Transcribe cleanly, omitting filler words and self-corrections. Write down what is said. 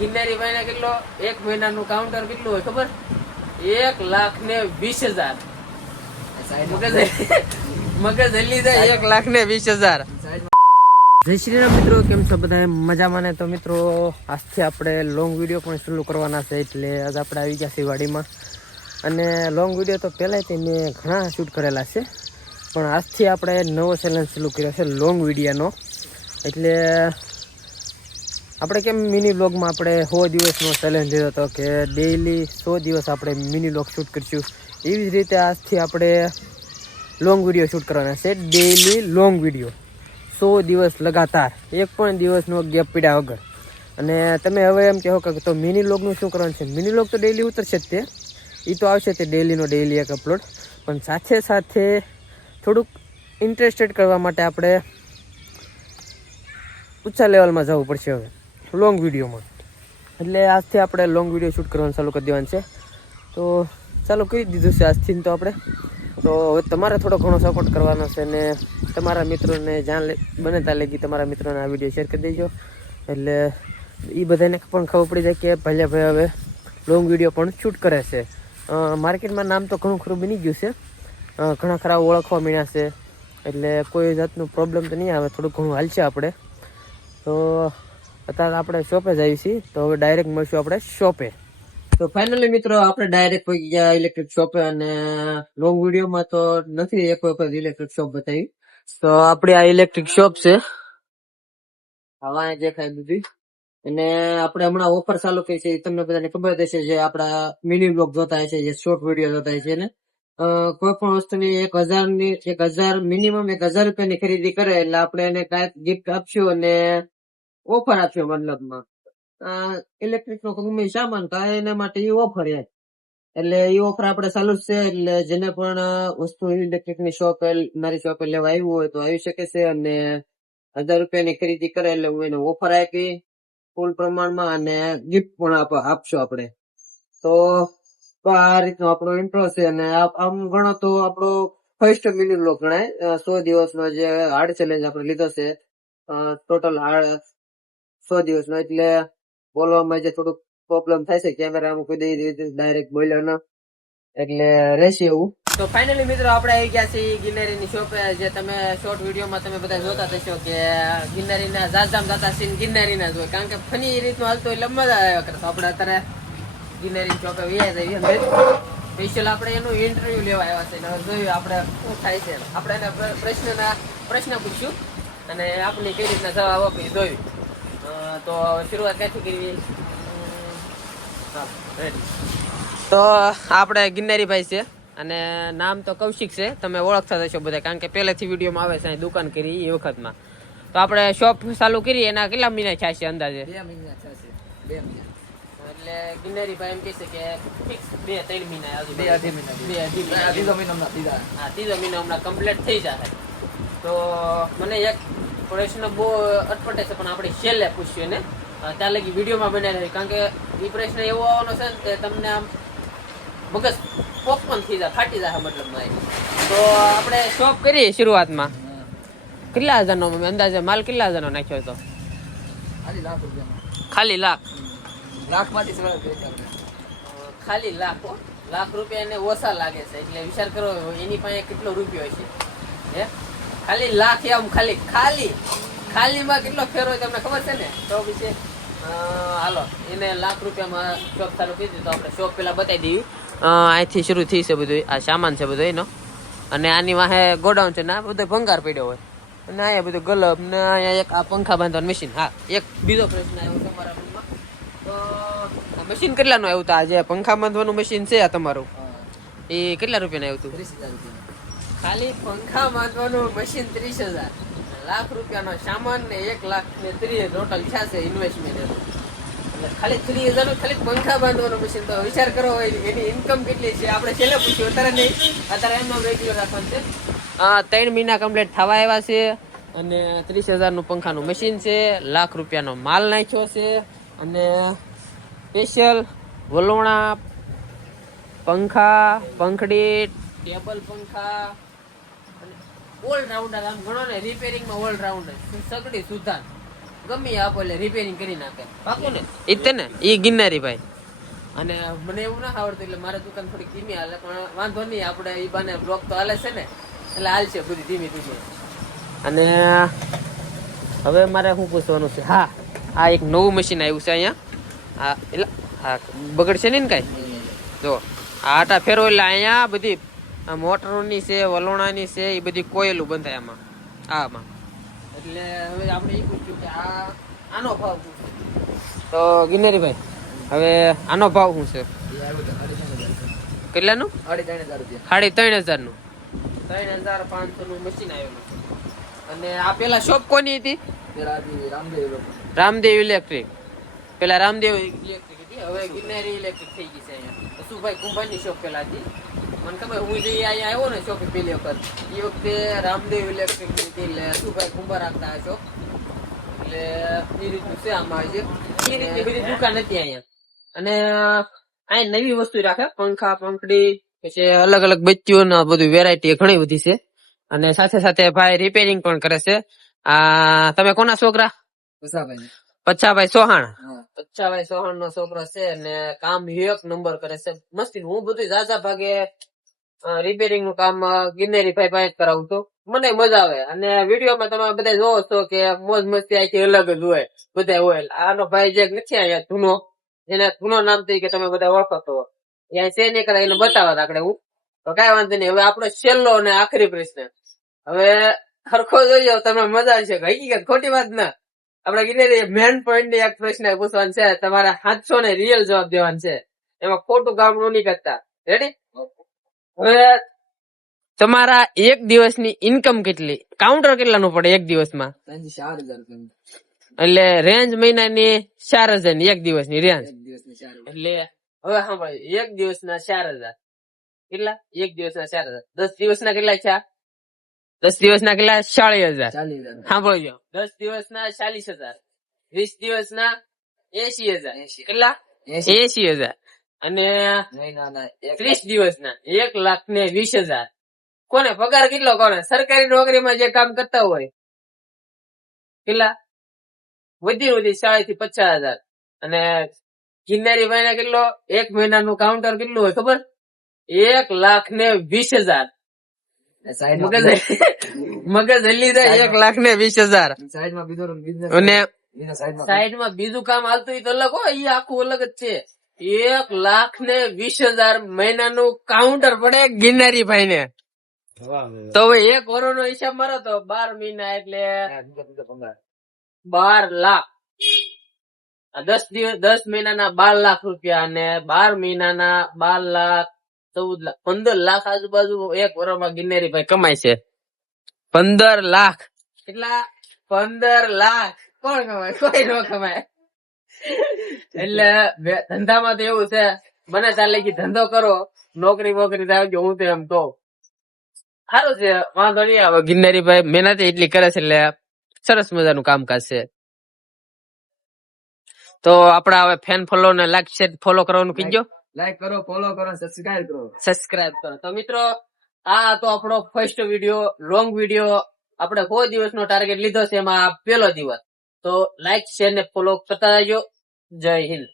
ગિરનારી ભાઈ ને કેટલો 1 મહિનાનું કાઉન્ટર કેટલું હોય ખબર? 1,20,000. મગજ હલી જાય 1,20,000. જય શ્રી રામ મિત્રો, કેમ છો બધા? મજામાં ને? તો મિત્રો આજથી આપણે લોંગ વિડીયો પણ શરૂ કરવાના છે, એટલે આજ આપણે આવી ગયા છીએ વાડીમાં. અને લોંગ વિડીયો તો પહેલાંથી મેં ઘણા શૂટ કરેલા છે, પણ આજથી આપણે નવો ચેલેન્જ શરૂ કર્યો છે લોંગ વિડીયોનો. એટલે આપણે કેમ મિની વ્લોગમાં આપણે 100 દિવસનો ચેલેન્જ લીધો હતો કે ડેઈલી 100 દિવસ આપણે મિની વ્લોગ શૂટ કરીશું, એવી જ રીતે આજથી આપણે લોંગ વિડીયો શૂટ કરવાના છે. ડેઈલી લોંગ વિડીયો 100 દિવસ લગાતાર, એક પણ દિવસનો ગેપ પીડ્યા વગર. અને તમે હવે એમ કહો કે તો મિની વ્લોગનું શું કરવાનું છે? મિની વ્લોગ તો ડેઈલી ઉતરશે જ, એ તો આવશે તે ડેઈલીનો ડેઈલી એક અપલોડ. પણ સાથે સાથે થોડુંક ઇન્ટરેસ્ટેડ કરવા માટે આપણે ઊંચા લેવલમાં જવું પડશે હવે લોંગ વિડીયોમાં. એટલે આજથી આપણે લોંગ વિડીયો શૂટ કરવાનું ચાલુ કરી દેવાનું છે. તો ચાલુ કરી દીધું છે આજથી તો આપણે. તો હવે તમારે થોડો ઘણો સપોર્ટ કરવાનો છે, ને તમારા મિત્રોને જ્યાં બને ત્યાં લગી તમારા મિત્રોને આ વિડીયો શેર કરી દેજો, એટલે એ બધાને પણ ખબર પડી જાય કે ભાઈ હવે લોંગ વિડીયો પણ શૂટ કરે છે. માર્કેટમાં નામ તો ઘણું ખરું બની ગયું છે, ઘણા ખરા ઓળખવા મળ્યા છે, એટલે કોઈ જાતનું પ્રોબ્લેમ તો નહીં આવે, થોડું ઘણું હાલશે આપણે. તો અત્યારે આપણે શોપે જ આવી છીએ, તો હવે ડાયરેક્ટ મળશું આપણે શોપે. તો ફાઇનલી મિત્રો આપણે ડાયરેક્ટ પહોંચી ગયા ઇલેક્ટ્રિક શોપે, અને લોંગ વિડીયોમાં તો નથી એક વખત ઇલેક્ટ્રિક શોપ બતાવી. તો આપણી આ ઇલેક્ટ્રિક શોપ છે, હવા દેખાય બધી. અને આપણે હમણાં ઓફર ચાલુ કરી છે, તમને બધાને ખબર હશે, જે આપણા મિની બ્લોગ જોતા હશે, જે શોર્ટ વિડીયો જોતા હશે, ને કોઈ પણ વસ્તુની 1,000 મિનિમમ 1,000 રૂપિયાની ખરીદી કરે એટલે આપણે એને કાંઈક ગિફ્ટ આપશું અને ઓફર આપશું. મતલબમાં ઇલેક્ટ્રિક નો ગમે સામાન કાંઈ એના માટે એ ઓફર એટલે એ ઓફર આપણે ચાલુ જ છે. એટલે જેને પણ વસ્તુ ઇલેક્ટ્રિક ની શોપ મારી શોપે લેવા આવ્યું હોય તો આવી શકે છે, અને 1,000 રૂપિયાની ખરીદી કરે એટલે હું એને ઓફર આપી ફૂલ પ્રમાણમાં, અને ગિફ્ટ પણ આપશું આપણે. તો આ રીતનો આપણો ઇન્ટ્રો છે, અને આમ ગણો તો આપણો ફર્સ્ટ મિની વ્લોગ ગણાય. 100 દિવસનો જે હાર્ડ ચેલેન્જ આપણે લીધો છે, ટોટલ 100 દિવસનો. એટલે બોલવામાં જે થોડુંક પ્રોબ્લેમ થાય છે, કેમેરામાં કોઈ દઈ ડાયરેક્ટ બોલ્યો ના, એટલે રહેશે એવું. તો ફાઇનલી મિત્રો આપણે આવી ગયા છીએ ગિરનારીની શોપે. જે તમે શોર્ટ વિડીયોમાં તમે બધા જોતા થશો કે ગિરનારીના જાજામ જતા સીન ગિરનારીના જ હોય, કારણ કે ફની એ રીતનું હાલતું એટલે મજા આવ્યા કરતો. આપણે અત્યારે ગિરનારી શોપે વ્યાજ જઈએ સ્પેશિયલ આપણે એનું ઇન્ટરવ્યુ લેવા આવ્યા છે, અને જોયું આપણે શું થાય છે. આપણે એને પ્રશ્ન પૂછ્યું અને આપની કઈ રીતના જવાબ આપી જોયું. તો શરૂઆત ક્યાંથી કરવી? તો આપણે ગિરનારી ભાઈ છે, અને નામ તો કૌશિક છે, તમે ઓળખતા થશો બધા, કારણ કે પહેલેથી વિડીયોમાં આવે છે દુકાન કરી એ વખતમાં. તો આપણે શોપ ચાલુ કરી એના કેટલા મહિના થયા છે અંદાજે? 2 મહિના થયા છે. 2 મહિના. એટલે ગિરનારી ભાઈ એમ કહે છે કે ફિક્સ 2-3 મહિના, ત્રીજો મહિનો હમણાં કમ્પ્લીટ થઈ જશે. તો મને એક પ્રશ્ન બહુ અટપટે છે, પણ આપણે છેલ્લે પૂછ્યું ને ત્યાં લગી વિડીયોમાં બનાવી, કારણ કે એ પ્રશ્ન એવો આવવાનો છે ને કે તમને આમ મગજ પોપકોર્ન થઈ જાય, ફાટી જાય મતલબમાં. તો આપણે શોપ કરીએ શરૂઆતમાં કેટલા હજારનો અંદાજે માલ કેટલા હજારનો નાખ્યો હતો? ખાલી લાખ ખાલી લાખ રૂપિયા એને ઓછા લાગે છે, એટલે વિચાર કરો એની પાસે કેટલો રૂપિયો હશે. હે ખાલી લાખ, એમ ખાલીમાં કેટલો ફેર હોય તમને ખબર છે ને? તો પછી હાલો એને લાખ રૂપિયામાં શોપ ચાલુ કરી દીધું. તો આપણે શોપ પેલા બતાવી દઈએ. અહીંથી શરૂ થઈ છે બધું, આ સામાન છે બધો એનો, અને આની વાહે ગોડાઉન છે ને આ બધો ભંગાર પડ્યો હોય, અને અહીંયા બધું ગલબ ને અહીંયા એક આ પંખા બાંધવાનું મશીન. હા, એક બીજો પ્રશ્ન આવ્યો તમારા મનમાં, તો મશીન કેટલાનું આવ્યું હતું? આ જે પંખા બાંધવાનું મશીન છે આ તમારું, એ કેટલા રૂપિયાનું આવ્યું હતું? 30,000 રૂપિયા. ખાલી પંખા બાંધવાનું મશીન 30,000, લાખ રૂપિયાનો સામાન ને 1,30,000 ટોટલ થશે ઇન્વેસ્ટમેન્ટ. એટલે ખાલી 30,000 ખાલી પંખા બાંધવાનું મશીન. તો વિચાર કરો એની ઇન્કમ કેટલી છે. આપણે છેલ્લે પૂછ્યું, અત્યારે નહીં, અત્યારે એમનો રેગ્યુલર રાખવાનું છે. 3 મહિના કમ્પ્લીટ થવા આવ્યા છે, અને 30,000નું પંખાનું મશીન છે, લાખ રૂપિયાનો માલ નાખ્યો છે, અને સ્પેશિયલ વલોણા પંખા, પંખડી, ટેબલ પંખા, ઓલરાઉન્ડર. આમ ગણો ને રિપેરિંગમાં ઓલરાઉન્ડર, સગડી સુધાર ગમે આપો એટલે રિપેરિંગ કરી નાખે પાકું ને ઈ જ તે ને ઈ ગિરનારી ભાઈ અને મને એવું ના આવડતું એટલે મારે દુકાન થોડી ધીમી હાલે પણ વાંધો નહીં આપણે ઈ બાને બ્લોક તો હાલે છે ને એટલે હાલશે બધી ધીમી ધીમી અને હવે મારે શું પૂછવાનું છે હા આ એક નવું મશીન આવ્યું છે અહીંયા આ એટલે હા બગડશે નહીં ને કાંઈ જો આ આટા ફેરવો એટલે અહીંયા બધી મોટરોની છે વલોણાની છે એ બધી કોયલું બંધાય આમાં આમાં એટલે હવે આપણે એ પૂછ્યું કે આનો ભાવ શું છે તો ગિરનારી ભાઈ હવે આનો ભાવ શું છે કેટલાનું 3,500 નું 3,500 નું મશીન આવેલું છે અને આ પેલા શોપ કોની હતી રામદેવ ઇલેક્ટ્રિક પેલા રામદેવ ઇલેક્ટ્રિક હતી હવે ગિરનારી ઇલેક્ટ્રિક થઈ ગઈ છે અહીંયા સુભાઈ કુંભારની શોપ પેલા હતી મને ખબર હું જે અહીંયા આવ્યો ને શોપ પેલી વખત એ વખતે રામદેવ ઇલેક્ટ્રિક ની હતી એટલે સુભાઈ કુંભા રાખતા આ શોપ એટલે એ રીતનું છે આમાં છે એ રીતની બધી દુકાન હતી અહીંયા અને અહીં નવી વસ્તુ રાખે પંખા પંખડી પછી અલગ અલગ બચ્ચીઓ ના બધું વેરાયટી ઘણી બધી છે અને સાથે સાથે ભાઈ રિપેરિંગ પણ કરે છે આ તમે કોના છોકરા પચ્છાભાઈ ચૌહાણ નો છોકરો છે અને કામ એક નંબર કરે છે મસ્તી હું બધું ઝાઝા ભાગે રિપેરિંગ નું કામ ગિરનારી ભાઈ પાસે કરાવું તો મને મજા આવે અને વિડીયોમાં તમે બધા જોવો છો કે મોજ મસ્તી આખી અલગ જ હોય બધા હોય આનો ભાઈ જે નથી અહીંયા ધૂનો એના ધૂનો નામ તરીકે તમે બધા ઓળખો છો અહીંયા છે નહીં કરે એને બતાવવા આપણે હું તો કઈ વાંધો નહીં હવે આપણો છેલ્લો અને આખરી પ્રશ્ન હવે સરખો જોઈ તમે મજા છે હકીકત ખોટી વાત ના આપડે ગિરનારી મેન પોઈન્ટ ની એક પ્રશ્ન પૂછવાનું છે તમારે 700 ને રિયલ જવાબ દેવાનું છે એમાં ખોટું કામ નહીં કરતા રેડી હવે તમારા એક દિવસની ઇન્કમ કેટલી કાઉન્ટર કેટલાનું પડે એક દિવસમાં 4,000 એટલે રેન્જ મહિનાની 4,000 ની એક દિવસની રેન્જ એટલે હવે હા ભાઈ એક દિવસના 4,000 કેટલા એક દિવસના 4,000 10 દિવસના કેટલા છે 10 દિવસના કેટલા 40,000 સાંભળજો 10 દિવસના 40,000 20 દિવસના 80,000 કેટલા 80,000 અને 30 દિવસના 1,20,000 કોને પગાર કેટલો કોને સરકારી નોકરીમાં જે કામ કરતા હોય કેટલા વધી 40,000 થી 50,000 અને ગિરનારી ભાઈ કેટલો એક મહિનાનું કાઉન્ટર કેટલું હોય ખબર 1,20,000 મગજ હલી જાય 1,20,000 અને સાઈડમાં બીજું કામ હાલતું હોય તો અલગ હોય એ આખું અલગ જ છે 1,20,000 મહિનાનું કાઉન્ટર પડે ગિરનારી ભાઈ ને તો હવે એક વર્ષ નો હિસાબ મારો તો 12 મહિના એટલે 12 લાખ 10 મહિનાના 12 લાખ રૂપિયા અને 12 મહિનાના 12 લાખ 14 લાખ 15 લાખ આજુબાજુ એક વર્ષમાં ગિરનારી ભાઈ કમાય છે 15 લાખ કેટલા 15 લાખ કોણ કમાય કોઈ ન કમાય એટલે ધંધામાં તો એવું છે મને ચાલે કે ધંધો કરો નોકરી વોકરી આવજો હું તો એમ તો સારું છે વાંધો નહીં આવે ગિરનારી ભાઈ મહેનત એટલી કરે છે એટલે સરસ મજાનું કામકાજ છે તો આપડા હવે ફેન ફોલો ને લાઈક શેર ફોલો કરવાનું કીજો લાઈક કરો ફોલો કરો સબસ્ક્રાઇબ કરો તો મિત્રો આ તો આપણો ફર્સ્ટ વિડીયો લોંગ વિડીયો આપણે 4 દિવસનો ટાર્ગેટ લીધો છે એમાં પહેલો દિવસ તો લાઈક શેર ને ફોલો કરતા રહેજો જય હિન્દ